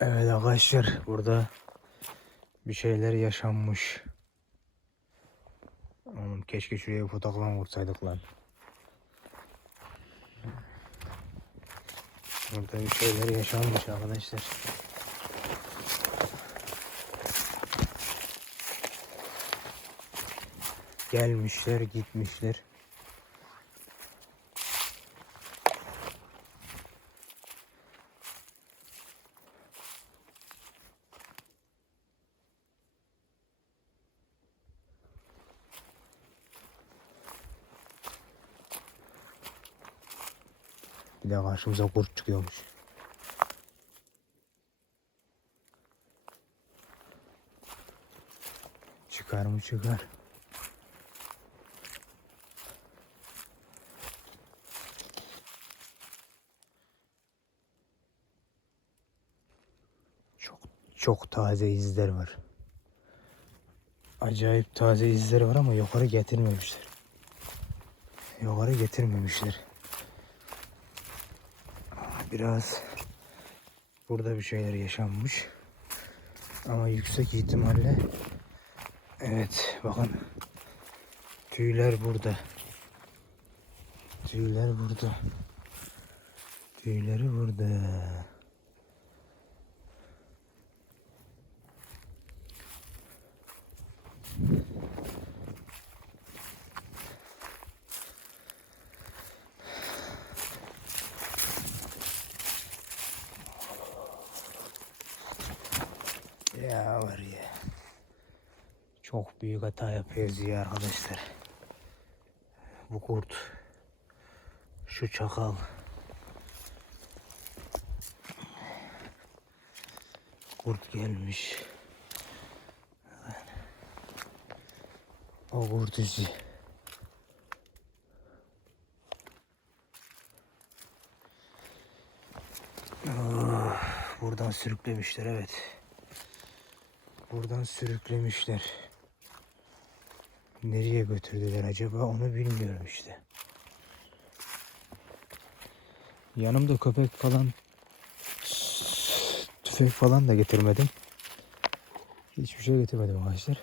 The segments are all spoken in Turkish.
Evet arkadaşlar burada bir şeyler yaşanmış. Oğlum keşke şuraya bir fotoğraflan vursaydık lan. Burada bir şeyler yaşanmış arkadaşlar. Gelmişler gitmişler. Karşımıza kurt çıkıyormuş. Çıkar mı çıkar. Çok çok taze izler var. Acayip taze izler var ama yukarı getirmemişler. Yukarı getirmemişler. Biraz burada bir şeyler yaşanmış. Ama yüksek ihtimalle evet bakın tüyler burada. Tüyler burada. Tüyleri burada. Ya var ya. Çok büyük hata yapıyoruz ya arkadaşlar. Bu kurt. Şu çakal. Kurt gelmiş. O kurt izi. Oh, buradan sürüklemişler evet. Buradan sürüklemişler. Nereye götürdüler acaba onu bilmiyorum işte. Yanımda köpek falan tüfek falan da getirmedim. Hiçbir şey getirmedim arkadaşlar.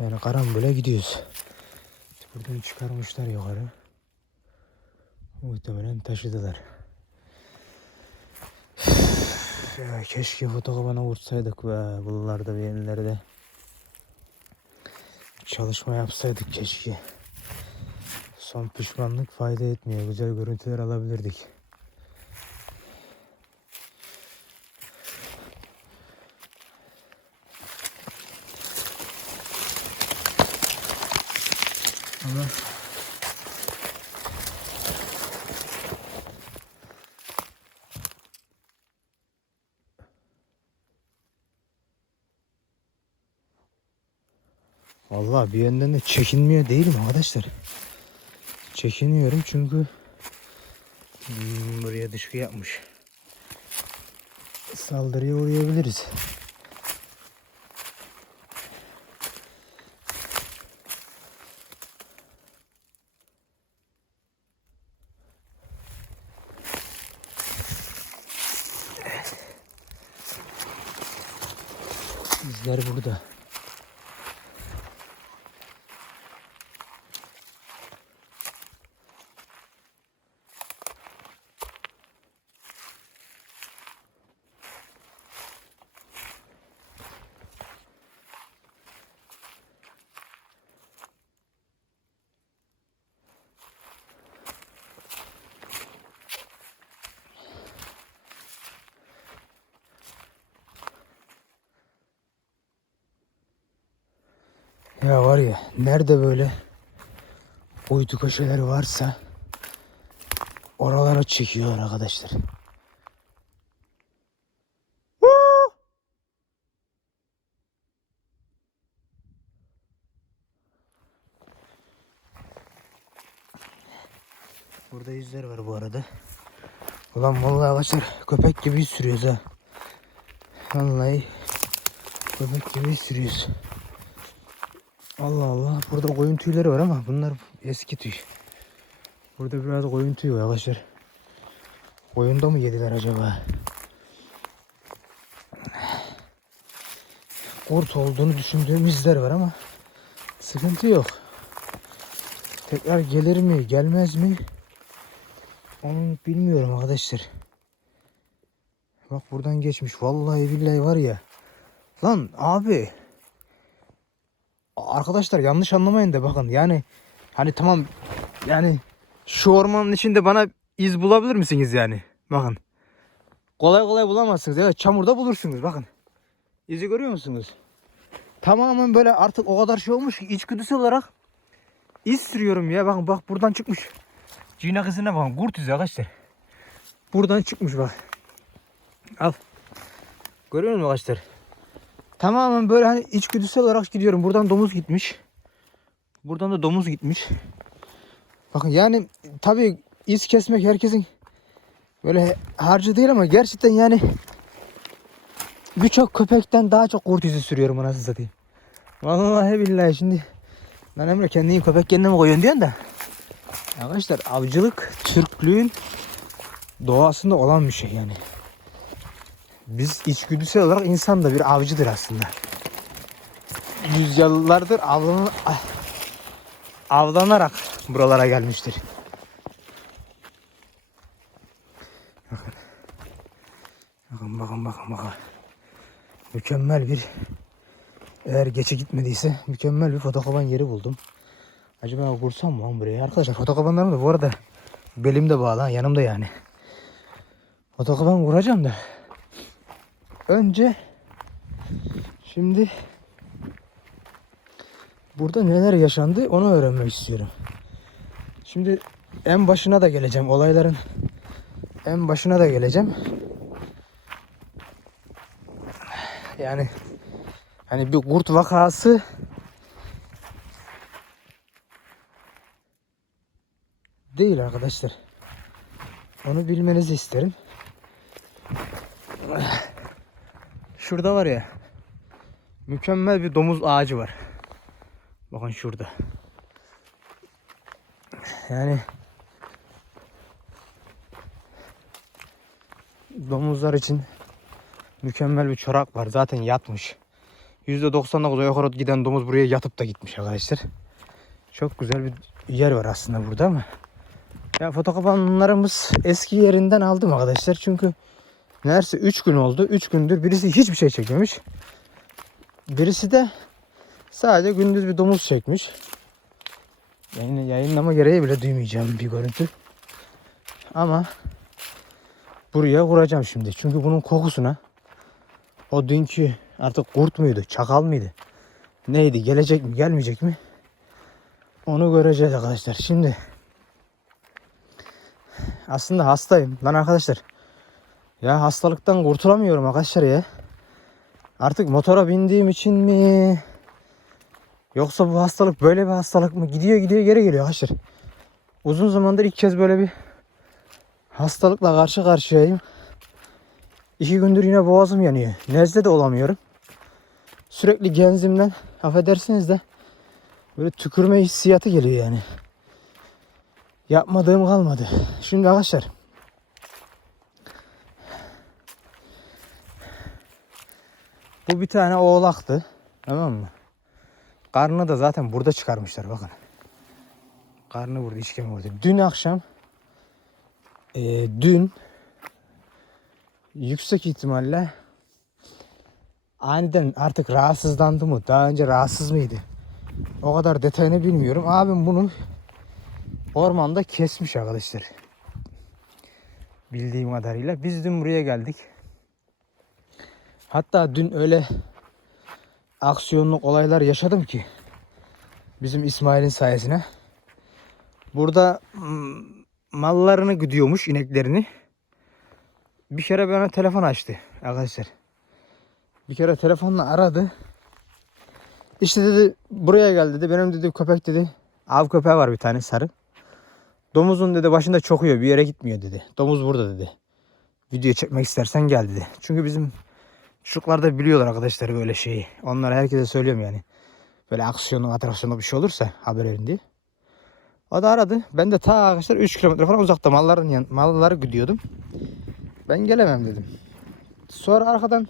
Yani karambole gidiyoruz. Buradan çıkarmışlar yukarı. Muhtemelen taşıdılar. Ya keşke fotoğrafına vursaydık be buralarda bir yerlerde. Çalışma yapsaydık keşke. Son pişmanlık fayda etmiyor. Güzel görüntüler alabilirdik. Ama Vallahi bir yönden de çekinmiyor değilim arkadaşlar. Çekiniyorum çünkü hmm, buraya dışkı yapmış. Saldırıya uğrayabiliriz. İzler burada. Ya var ya nerede böyle uydu köşeleri varsa oralara çekiyor arkadaşlar. Burada yüzler var bu arada. Ulan vallahi arkadaşlar köpek gibi sürüyoruz ha. Vallahi köpek gibi sürüyoruz. Allah Allah. Burada koyun tüyleri var ama bunlar eski tüy. Burada biraz koyun tüyü var arkadaşlar. Koyunda mı yediler acaba? Kurt olduğunu düşündüğüm izler var ama sıkıntı yok. Tekrar gelir mi gelmez mi? Onu bilmiyorum arkadaşlar. Bak buradan geçmiş. Vallahi billahi var ya. Lan abi. Arkadaşlar yanlış anlamayın da bakın yani hani tamam yani şu ormanın içinde bana iz bulabilir misiniz yani? Bakın. Kolay kolay bulamazsınız. Evet çamurda bulursunuz bakın. İzi görüyor musunuz? Tamamen böyle artık o kadar şey olmuş ki içgüdüsel olarak iz sürüyorum ya. Bakın bak buradan çıkmış. Cina kızına bakın kurt izi arkadaşlar. Buradan çıkmış bak. Al. Görüyor musun arkadaşlar? Tamamen böyle hani içgüdüsel olarak gidiyorum. Buradan domuz gitmiş. Buradan da domuz gitmiş. Bakın yani tabii iz kesmek herkesin böyle harcı değil ama gerçekten yani birçok köpekten daha çok kurt izi sürüyorum anasını satayım. Vallahi billahi şimdi ben Emre kendini köpek kendine mi koyuyorsun diyorsun da. Arkadaşlar avcılık Türklüğün doğasında olan bir şey yani. Biz içgüdüsel olarak insan da bir avcıdır aslında. Yüzyıllardır avlan ah, avlanarak buralara gelmiştir. Bakın. Bakın bakın bakın bakın. Mükemmel bir eğer geçe gitmediyse mükemmel bir fotokopan yeri buldum. Acaba kursam mı lan buraya? Arkadaşlar fotokopanlarım da bu arada belimde bağlı ha, yanımda yani. Fotokopan kuracağım da önce şimdi burada neler yaşandı onu öğrenmek istiyorum. Şimdi en başına da geleceğim olayların en başına da geleceğim. Yani hani bir kurt vakası değil arkadaşlar. Onu bilmenizi isterim. Şurada var ya. Mükemmel bir domuz ağacı var. Bakın şurada. Yani domuzlar için mükemmel bir çorak var. Zaten yatmış. %99 yukarı giden domuz buraya yatıp da gitmiş arkadaşlar. Çok güzel bir yer var aslında burada ama. Ya fotokopanlarımız eski yerinden aldım arkadaşlar. Çünkü neredeyse 3 gün oldu. 3 gündür birisi hiçbir şey çekmemiş. Birisi de sadece gündüz bir domuz çekmiş. Yayın, yayınlama gereği bile duymayacağım bir görüntü. Ama buraya vuracağım şimdi. Çünkü bunun kokusuna o dünkü artık kurt muydu, çakal mıydı? Neydi? Gelecek mi, gelmeyecek mi? Onu göreceğiz arkadaşlar. Şimdi aslında hastayım. Lan arkadaşlar. Ya hastalıktan kurtulamıyorum arkadaşlar ya. Artık motora bindiğim için mi? Yoksa bu hastalık böyle bir hastalık mı? Gidiyor gidiyor geri geliyor arkadaşlar. Uzun zamandır ilk kez böyle bir hastalıkla karşı karşıyayım. İki gündür yine boğazım yanıyor. Nezle de olamıyorum. Sürekli genzimden affedersiniz de böyle tükürme hissiyatı geliyor yani. Yapmadığım kalmadı. Şimdi arkadaşlar Bu bir tane oğlaktı. Tamam mı? Karnını da zaten burada çıkarmışlar bakın. Karnı burada işkeme burada. Dün akşam e, dün yüksek ihtimalle aniden artık rahatsızlandı mı? Daha önce rahatsız mıydı? O kadar detayını bilmiyorum. Abim bunu ormanda kesmiş arkadaşlar. Bildiğim kadarıyla. Biz dün buraya geldik. Hatta dün öyle aksiyonluk olaylar yaşadım ki bizim İsmail'in sayesine. Burada mallarını güdüyormuş ineklerini. Bir kere bana telefon açtı arkadaşlar. Bir kere telefonla aradı. İşte dedi buraya gel dedi. Benim dedi köpek dedi. Av köpeği var bir tane sarı. Domuzun dedi başında çokuyor bir yere gitmiyor dedi. Domuz burada dedi. Video çekmek istersen gel dedi. Çünkü bizim çocuklar da biliyorlar arkadaşlar böyle şeyi. Onlara herkese söylüyorum yani. Böyle aksiyonu, atraksiyonu bir şey olursa haber verin diye. O da aradı. Ben de ta arkadaşlar 3 kilometre falan uzakta malların yan, malları gidiyordum. Ben gelemem dedim. Sonra arkadan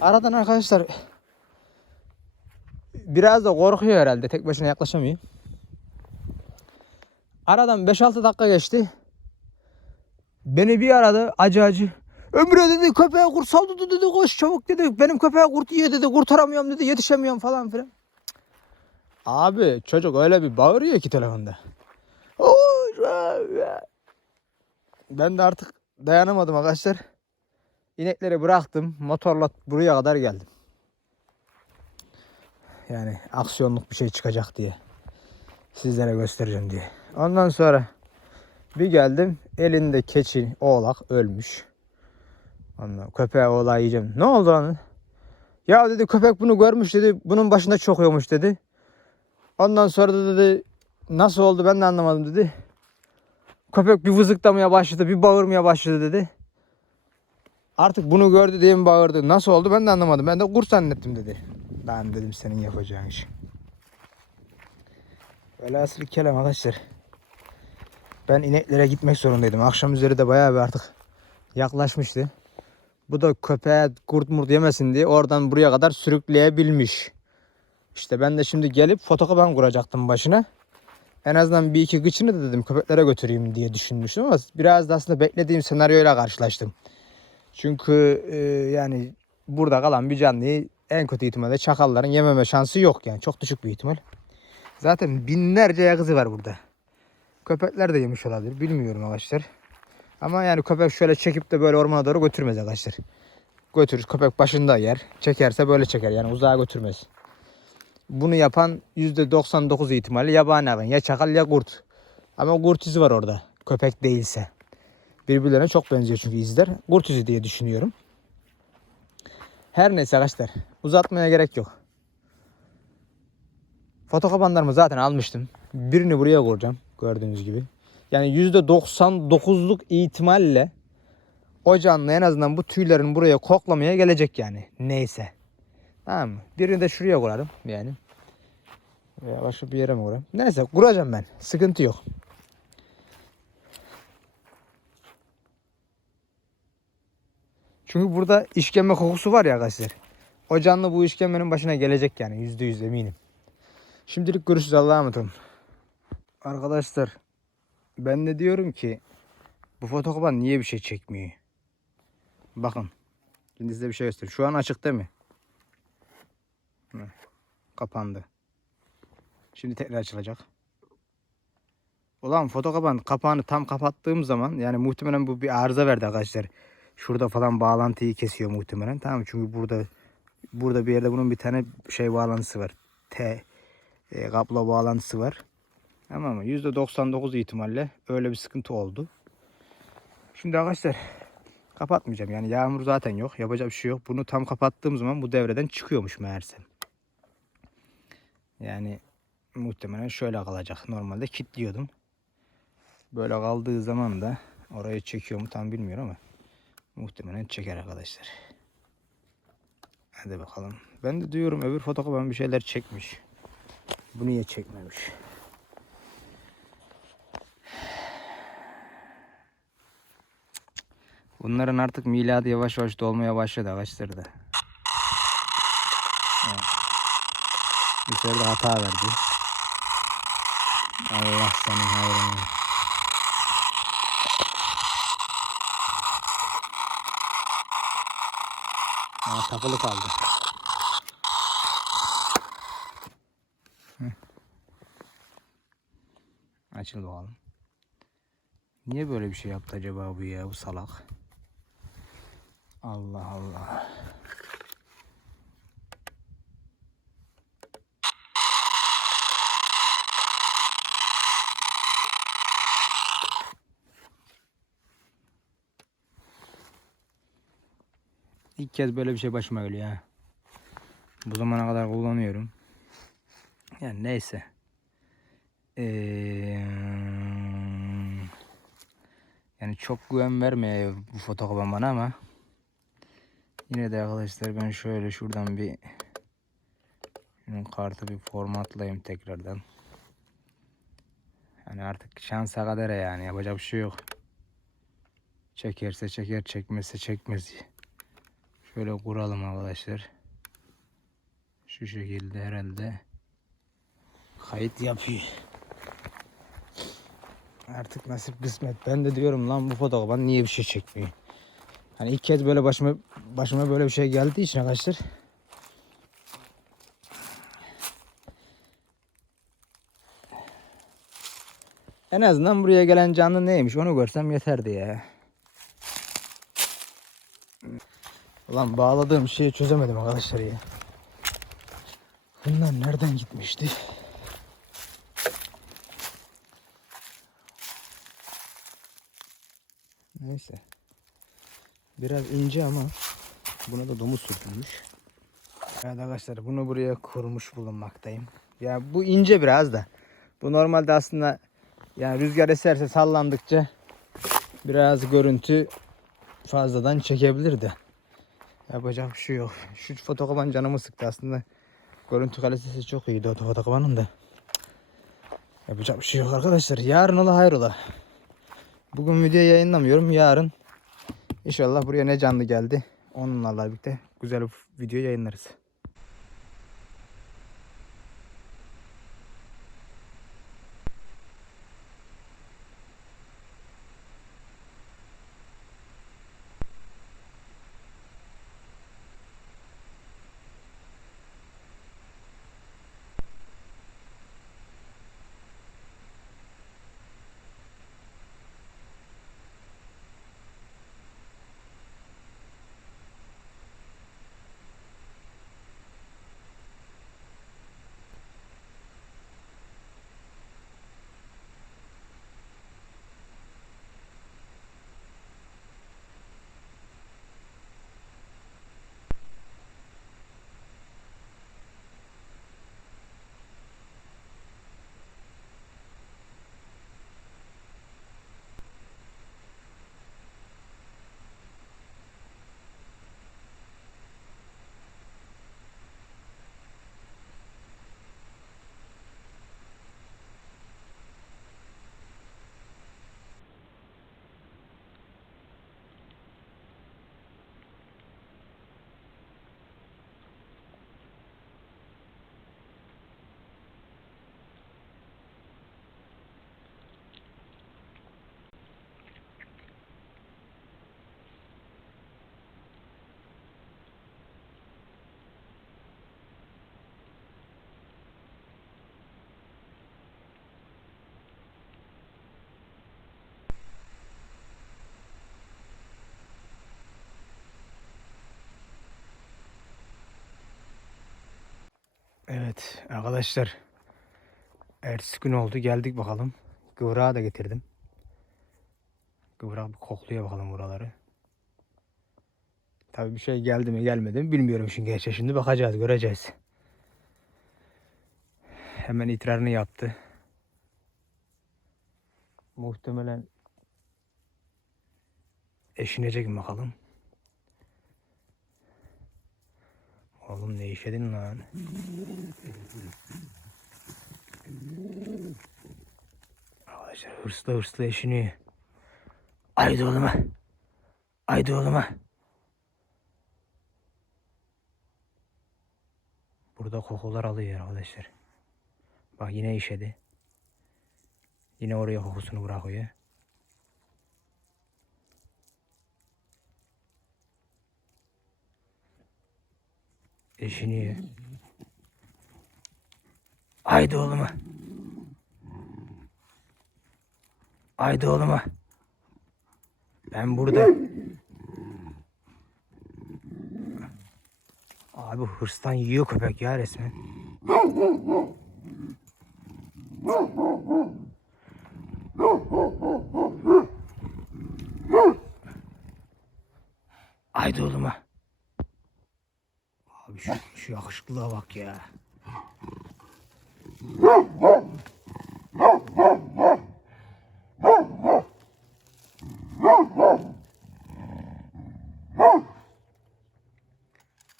aradan arkadaşlar biraz da korkuyor herhalde. Tek başına yaklaşamıyor. Aradan 5-6 dakika geçti. Beni bir aradı acı acı. Ömre dedi köpeğe kurt saldırdı dedi koş çabuk dedi. Benim köpeğe kurt yiyor dedi kurtaramıyorum dedi yetişemiyorum falan filan. Abi çocuk öyle bir bağırıyor ki telefonda. Ben de artık dayanamadım arkadaşlar. İnekleri bıraktım. Motorla buraya kadar geldim. Yani aksiyonluk bir şey çıkacak diye. Sizlere göstereceğim diye. Ondan sonra bir geldim. Elinde keçi, oğlak ölmüş. Ondan köpeğe oğlağı yiyeceğim. Ne oldu lan? Ya dedi köpek bunu görmüş dedi. Bunun başında çokuyormuş dedi. Ondan sonra da dedi nasıl oldu ben de anlamadım dedi. Köpek bir vızıklamaya başladı, bir bağırmaya başladı dedi. Artık bunu gördü diye mi bağırdı? Nasıl oldu ben de anlamadım. Ben de kurt zannettim dedi. Ben dedim senin yapacağın iş. Velhasıl kelam arkadaşlar. Ben ineklere gitmek zorundaydım. Akşam üzeri de bayağı bir artık yaklaşmıştı. Bu da köpeğe kurt murt yemesin diye oradan buraya kadar sürükleyebilmiş. İşte ben de şimdi gelip fotokopan kuracaktım başına. En azından bir iki gıçını da dedim köpeklere götüreyim diye düşünmüştüm ama biraz da aslında beklediğim senaryoyla karşılaştım. Çünkü e, yani burada kalan bir canlıyı en kötü ihtimalle çakalların yememe şansı yok yani çok düşük bir ihtimal. Zaten binlerce yakızı var burada. Köpekler de yemiş olabilir bilmiyorum arkadaşlar. Ama yani köpek şöyle çekip de böyle ormana doğru götürmez arkadaşlar. Götürür köpek başında yer. Çekerse böyle çeker yani uzağa götürmez. Bunu yapan %99 ihtimalle yabani hayvan. Ya çakal ya kurt. Ama kurt izi var orada. Köpek değilse. Birbirlerine çok benziyor çünkü izler. Kurt izi diye düşünüyorum. Her neyse arkadaşlar. Uzatmaya gerek yok. Fotokopanlarımı zaten almıştım. Birini buraya koyacağım. Gördüğünüz gibi. Yani %99'luk ihtimalle o canlı en azından bu tüylerin buraya koklamaya gelecek yani. Neyse. Tamam mı? Birini de şuraya kurarım yani. Veya başka bir yere mi kurarım? Neyse kuracağım ben. Sıkıntı yok. Çünkü burada işkembe kokusu var ya arkadaşlar. O canlı bu işkembenin başına gelecek yani. Yüzde yüz eminim. Şimdilik görüşürüz. Allah'a emanet olun. Arkadaşlar ben de diyorum ki bu fotokopan niye bir şey çekmiyor? Bakın. Şimdi size bir şey göstereyim. Şu an açık değil mi? Kapandı. Şimdi tekrar açılacak. Ulan fotokopan kapağını tam kapattığım zaman yani muhtemelen bu bir arıza verdi arkadaşlar. Şurada falan bağlantıyı kesiyor muhtemelen. Tamam? Çünkü burada burada bir yerde bunun bir tane şey bağlantısı var. T e, kablo bağlantısı var. Tamam mı? %99 ihtimalle öyle bir sıkıntı oldu. Şimdi arkadaşlar kapatmayacağım. Yani yağmur zaten yok. Yapacak bir şey yok. Bunu tam kapattığım zaman bu devreden çıkıyormuş meğerse. Yani muhtemelen şöyle kalacak. Normalde kilitliyordum. Böyle kaldığı zaman da orayı çekiyor mu tam bilmiyorum ama muhtemelen çeker arkadaşlar. Hadi bakalım. Ben de diyorum öbür fotokopan bir şeyler çekmiş. Bu niye çekmemiş? Bunların artık miladı yavaş yavaş dolmaya başladı arkadaşlar da. Evet. De hata verdi. Allah senin hayrını. Aa, takılı kaldı. Hı. Açıl bakalım. Niye böyle bir şey yaptı acaba bu ya bu salak? Allah Allah. İlk kez böyle bir şey başıma geliyor. Bu zamana kadar kullanıyorum. Yani neyse. Ee, yani çok güven vermiyor bu fotokopan bana ama yine de arkadaşlar ben şöyle şuradan bir kartı bir formatlayayım tekrardan. Yani artık şansa kadar yani yapacak bir şey yok. Çekerse çeker, çekmezse çekmez. Şöyle kuralım arkadaşlar. Şu şekilde herhalde kayıt yapıyor. Artık nasip kısmet. Ben de diyorum lan bu fotoğrafan niye bir şey çekmiyor? Hani ilk kez böyle başıma başıma böyle bir şey geldiği için arkadaşlar. En azından buraya gelen canlı neymiş onu görsem yeterdi ya. Ulan bağladığım şeyi çözemedim arkadaşlar ya. Bunlar nereden gitmişti? Neyse. Biraz ince ama buna da domuz sürtülmüş. Evet arkadaşlar bunu buraya kurmuş bulunmaktayım. Ya bu ince biraz da. Bu normalde aslında yani rüzgar eserse sallandıkça biraz görüntü fazladan çekebilir de. Yapacak bir şey yok. Şu fotoğrafın canımı sıktı aslında. Görüntü kalitesi çok iyiydi o fotoğrafın da. Yapacak bir şey yok arkadaşlar. Yarın ola hayrola. Bugün video yayınlamıyorum. Yarın inşallah buraya ne canlı geldi. Onlarla birlikte güzel bir video yayınlarız. Evet arkadaşlar. Ertesi gün oldu geldik bakalım. Kıvrağı da getirdim. Kıvrak bir kokluyor bakalım buraları. Tabii bir şey geldi mi gelmedi mi bilmiyorum şimdi gerçi. Şimdi bakacağız göreceğiz. Hemen itrarını yaptı. Muhtemelen eşinecek bakalım. Oğlum ne işedin lan? Arkadaşlar hırslı hırslı eşiniyor. Haydi oğluma. Haydi oğluma. Burada kokular alıyor arkadaşlar. Bak yine işedi. Yine oraya kokusunu bırakıyor. Eşiniyor. Haydi oğluma. Haydi oğluma. Ben burada. Abi hırstan yiyor köpek ya resmen. Haydi oğluma. Şu, bak ya.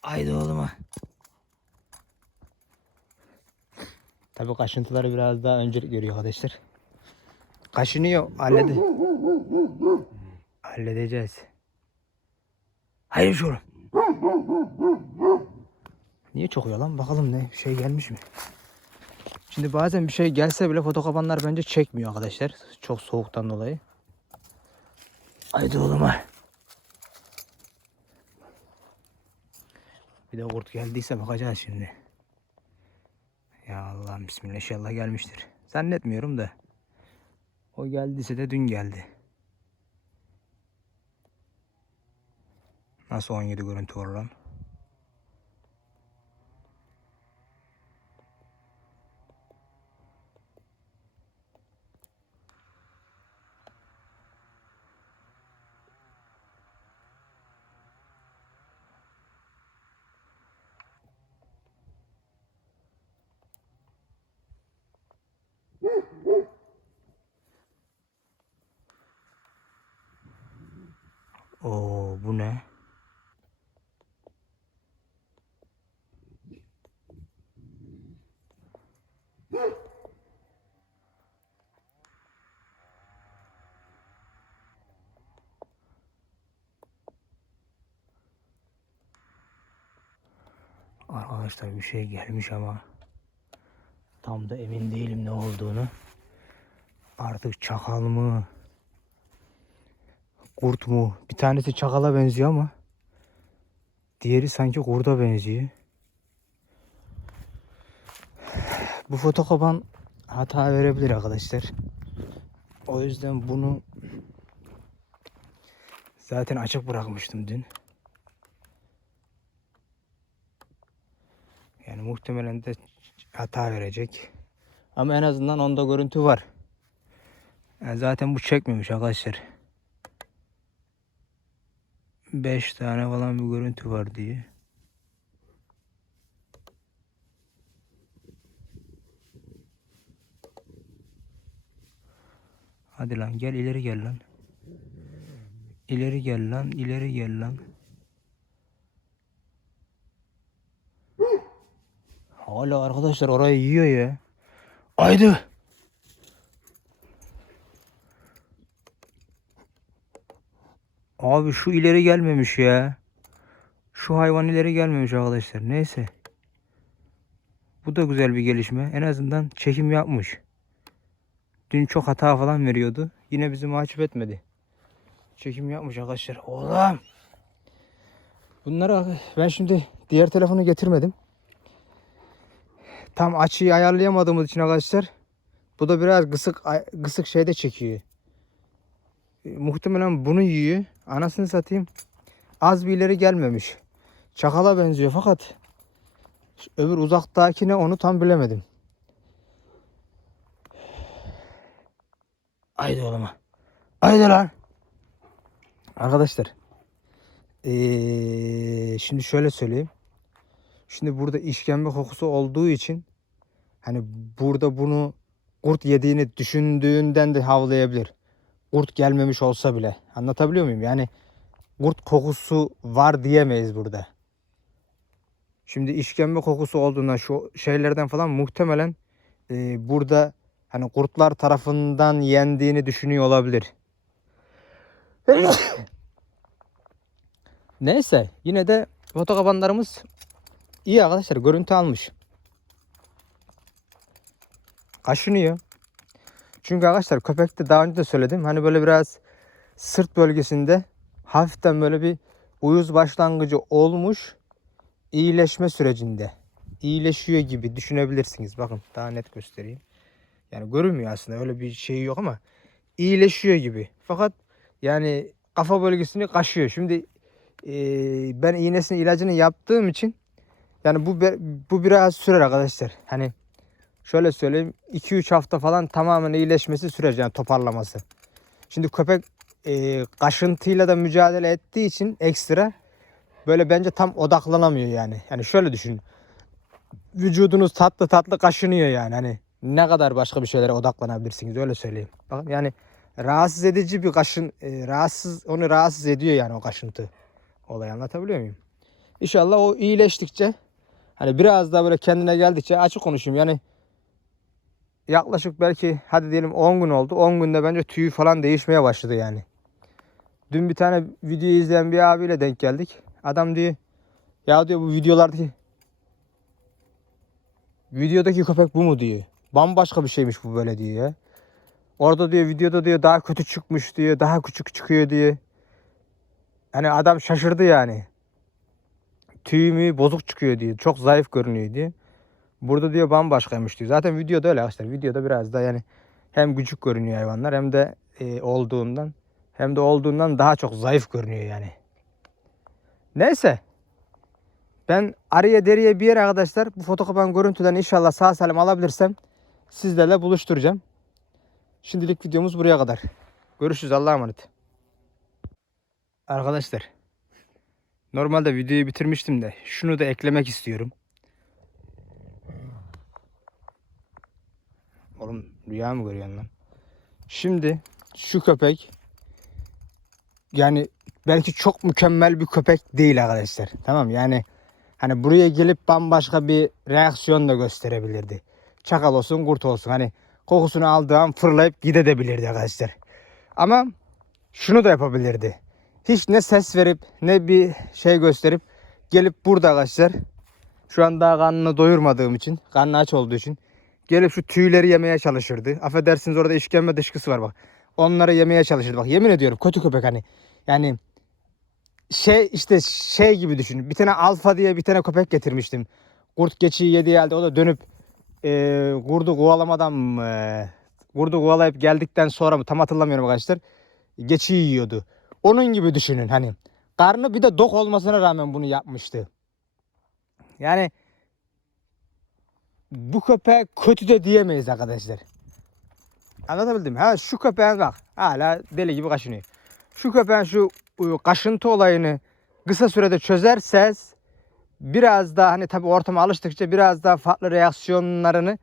Haydi oğluma. Tabii kaşıntıları biraz daha öncelik görüyor arkadaşlar. Kaşınıyor. Hallede. Halledeceğiz. Hayır şurum. Niye çokuyor lan? Bakalım ne bir şey gelmiş mi? Şimdi bazen bir şey gelse bile fotokapanlar bence çekmiyor arkadaşlar. Çok soğuktan dolayı. Haydi oğlum ha. Bir de kurt geldiyse bakacağız şimdi. Ya Allah'ım bismillah inşallah gelmiştir. Zannetmiyorum da. O geldiyse de dün geldi. Nasıl 17 görüntü var lan? Oo bu ne? Arkadaşlar bir şey gelmiş ama tam da emin değilim ne olduğunu. Artık çakal mı? Kurt mu? Bir tanesi çakala benziyor ama diğeri sanki kurda benziyor. Bu fotokopan hata verebilir arkadaşlar. O yüzden bunu zaten açık bırakmıştım dün. Muhtemelen de hata verecek. Ama en azından onda görüntü var. Yani zaten bu çekmemiş arkadaşlar. 5 tane falan bir görüntü var diye. Hadi lan gel ileri gel lan. İleri gel lan, ileri gel lan. Hala arkadaşlar orayı yiyor ya. Haydi. Abi şu ileri gelmemiş ya. Şu hayvan ileri gelmemiş arkadaşlar. Neyse. Bu da güzel bir gelişme. En azından çekim yapmış. Dün çok hata falan veriyordu. Yine bizi mahcup etmedi. Çekim yapmış arkadaşlar. Oğlum. Bunları ben şimdi diğer telefonu getirmedim. Tam açıyı ayarlayamadığımız için arkadaşlar. Bu da biraz kısık kısık şeyde çekiyor. E, muhtemelen bunu yiyor. Anasını satayım. Az bir ileri gelmemiş. Çakala benziyor fakat öbür uzaktakine onu tam bilemedim. Haydi oğlum. Haydi lan. Arkadaşlar. Ee, şimdi şöyle söyleyeyim. Şimdi burada işkembe kokusu olduğu için hani burada bunu kurt yediğini düşündüğünden de havlayabilir. Kurt gelmemiş olsa bile. Anlatabiliyor muyum? Yani kurt kokusu var diyemeyiz burada. Şimdi işkembe kokusu olduğundan şu şeylerden falan muhtemelen e, burada hani kurtlar tarafından yendiğini düşünüyor olabilir. Neyse yine de fotokapanlarımız iyi arkadaşlar görüntü almış. Kaşınıyor. Çünkü arkadaşlar köpekte daha önce de söyledim. Hani böyle biraz sırt bölgesinde hafiften böyle bir uyuz başlangıcı olmuş iyileşme sürecinde. İyileşiyor gibi düşünebilirsiniz. Bakın daha net göstereyim. Yani görünmüyor aslında öyle bir şey yok ama iyileşiyor gibi. Fakat yani kafa bölgesini kaşıyor. Şimdi e, ben iğnesini ilacını yaptığım için yani bu bu biraz sürer arkadaşlar. Hani şöyle söyleyeyim 2-3 hafta falan tamamen iyileşmesi sürer yani toparlaması. Şimdi köpek e, kaşıntıyla da mücadele ettiği için ekstra böyle bence tam odaklanamıyor yani. Yani şöyle düşünün. Vücudunuz tatlı tatlı kaşınıyor yani. Hani ne kadar başka bir şeylere odaklanabilirsiniz öyle söyleyeyim. Bakın yani rahatsız edici bir kaşın e, rahatsız onu rahatsız ediyor yani o kaşıntı. Olayı anlatabiliyor muyum? İnşallah o iyileştikçe hani biraz daha böyle kendine geldikçe açık konuşayım yani yaklaşık belki hadi diyelim 10 gün oldu. 10 günde bence tüyü falan değişmeye başladı yani. Dün bir tane video izleyen bir abiyle denk geldik. Adam diyor ya diyor bu videolarda videodaki köpek bu mu diyor. Bambaşka bir şeymiş bu böyle diyor ya. Orada diyor videoda diyor daha kötü çıkmış diyor. Daha küçük çıkıyor diyor. Hani adam şaşırdı yani. Tüyü mü bozuk çıkıyor diyor. Çok zayıf görünüyor diyor. Burada diyor bambaşkaymış diyor. Zaten videoda öyle arkadaşlar. Videoda biraz da yani hem küçük görünüyor hayvanlar hem de e, olduğundan hem de olduğundan daha çok zayıf görünüyor yani. Neyse. Ben araya deriye bir yer arkadaşlar bu fotokopan görüntülerini inşallah sağ salim alabilirsem sizlerle buluşturacağım. Şimdilik videomuz buraya kadar. Görüşürüz Allah'a emanet. Arkadaşlar normalde videoyu bitirmiştim de şunu da eklemek istiyorum. Oğlum rüya mı görüyorsun lan? Şimdi şu köpek yani belki çok mükemmel bir köpek değil arkadaşlar. Tamam yani hani buraya gelip bambaşka bir reaksiyon da gösterebilirdi. Çakal olsun kurt olsun hani kokusunu aldığı an fırlayıp gidebilirdi arkadaşlar. Ama şunu da yapabilirdi. Hiç ne ses verip ne bir şey gösterip gelip burada arkadaşlar şu an daha karnını doyurmadığım için karnı aç olduğu için gelip şu tüyleri yemeye çalışırdı. Affedersiniz orada işkembe dışkısı var bak. Onları yemeye çalışırdı. Bak yemin ediyorum kötü köpek hani. Yani şey işte şey gibi düşün. Bir tane alfa diye bir tane köpek getirmiştim. Kurt geçiyi yediği halde o da dönüp e, kurdu kovalamadan mı? e, kurdu kovalayıp geldikten sonra mı tam hatırlamıyorum arkadaşlar. Geçiyi yiyordu. Onun gibi düşünün hani. Karnı bir de dok olmasına rağmen bunu yapmıştı. Yani bu köpeğe kötü de diyemeyiz arkadaşlar. Anlatabildim? Ha şu köpeğin bak hala deli gibi kaşınıyor. Şu köpeğin şu e, kaşıntı olayını kısa sürede çözerseniz biraz daha hani tabi ortama alıştıkça biraz daha farklı reaksiyonlarını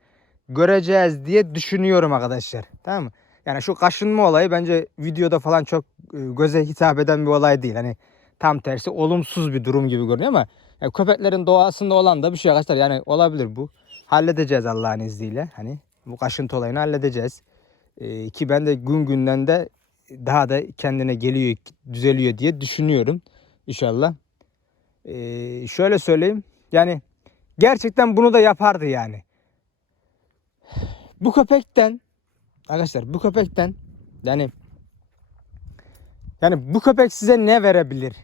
göreceğiz diye düşünüyorum arkadaşlar. Tamam mı? Yani şu kaşınma olayı bence videoda falan çok e, göze hitap eden bir olay değil. Hani tam tersi olumsuz bir durum gibi görünüyor ama yani köpeklerin doğasında olan da bir şey arkadaşlar. Yani olabilir bu. Halledeceğiz Allah'ın izniyle. Hani bu kaşıntı olayını halledeceğiz. Ee, ki ben de gün günden de daha da kendine geliyor, düzeliyor diye düşünüyorum. İnşallah. Ee, şöyle söyleyeyim. Yani gerçekten bunu da yapardı yani. Bu köpekten arkadaşlar bu köpekten yani yani bu köpek size ne verebilir?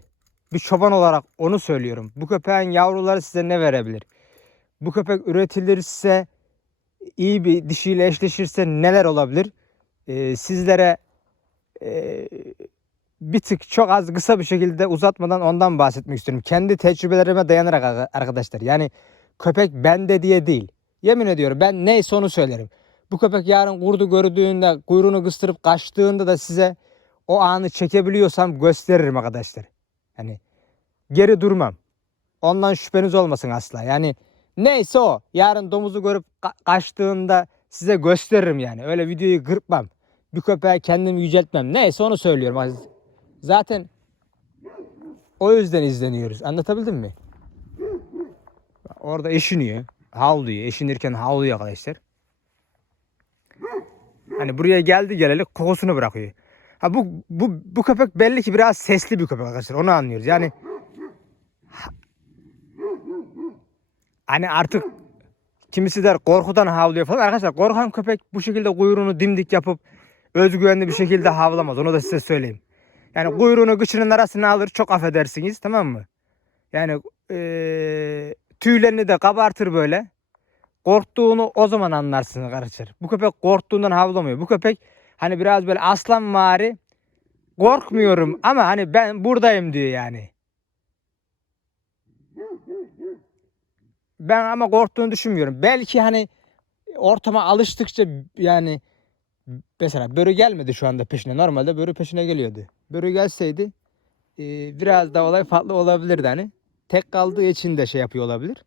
Bir çoban olarak onu söylüyorum. Bu köpeğin yavruları size ne verebilir? Bu köpek üretilirse iyi bir dişiyle eşleşirse neler olabilir? Ee, sizlere e, bir tık çok az kısa bir şekilde uzatmadan ondan bahsetmek istiyorum. Kendi tecrübelerime dayanarak ar- arkadaşlar. Yani köpek bende diye değil. Yemin ediyorum ben neyse onu söylerim. Bu köpek yarın kurdu gördüğünde kuyruğunu kıstırıp kaçtığında da size o anı çekebiliyorsam gösteririm arkadaşlar. Yani geri durmam. Ondan şüpheniz olmasın asla. Yani neyse o. Yarın domuzu görüp ka- kaçtığında size gösteririm yani. Öyle videoyu kırpmam. Bir köpeğe kendimi yüceltmem. Neyse onu söylüyorum. Zaten o yüzden izleniyoruz. Anlatabildim mi? Orada eşiniyor. Havlıyor. Eşinirken havlıyor arkadaşlar. Hani buraya geldi geleli kokusunu bırakıyor. Ha bu bu bu köpek belli ki biraz sesli bir köpek arkadaşlar. Onu anlıyoruz. Yani hani artık kimisi der korkudan havlıyor falan. Arkadaşlar korkan köpek bu şekilde kuyruğunu dimdik yapıp özgüvenli bir şekilde havlamaz. Onu da size söyleyeyim. Yani kuyruğunu gıçının arasına alır çok affedersiniz tamam mı? Yani eee, tüylerini de kabartır böyle. Korktuğunu o zaman anlarsınız arkadaşlar. Bu köpek korktuğundan havlamıyor. Bu köpek hani biraz böyle aslan vari korkmuyorum ama hani ben buradayım diyor yani. Ben ama korktuğunu düşünmüyorum. Belki hani ortama alıştıkça yani mesela börü gelmedi şu anda peşine. Normalde börü peşine geliyordu. Börü gelseydi e, biraz da olay farklı olabilirdi hani. Tek kaldığı için de şey yapıyor olabilir.